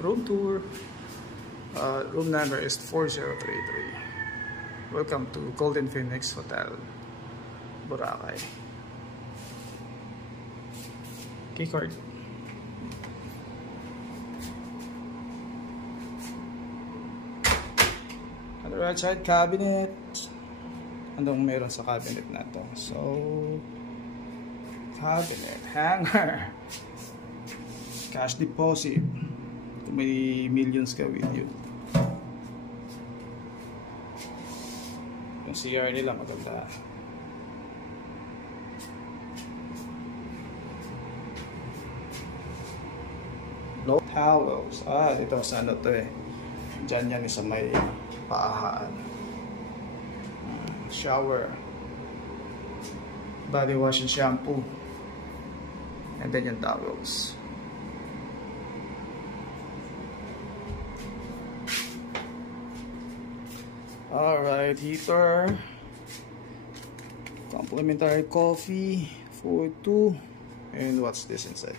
room tour. Room number is 4033. Welcome to Golden Phoenix Hotel, Boracay. Keycard. On the right side, cabinet. Anong meron sa cabinet na to? So, cabinet, hanger, cash deposit. Kung may millions ka with you. Yung CR nila maganda. Blow towels. Dito sa ano to eh. Diyan yan sa may paahaan. Shower, body wash and shampoo, and then yung towels. Alright, heater, complimentary coffee for 2. And what's this inside?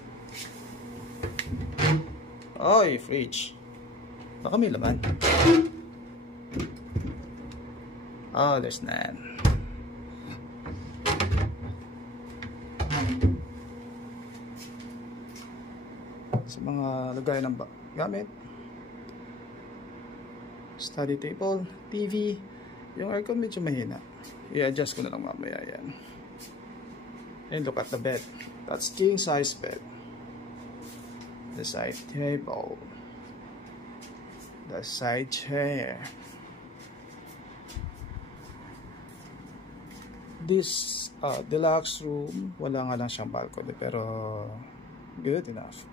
Oy, fridge. Baka may laman. There's none. Sa mga lagay ng gamit, study table, TV. Yung aircon medyo mahina, i-adjust ko na lang mamaya yan. And look at the bed. That's king size bed. The side table, the side chair. This deluxe room, wala nga lang siyang balcony pero good enough.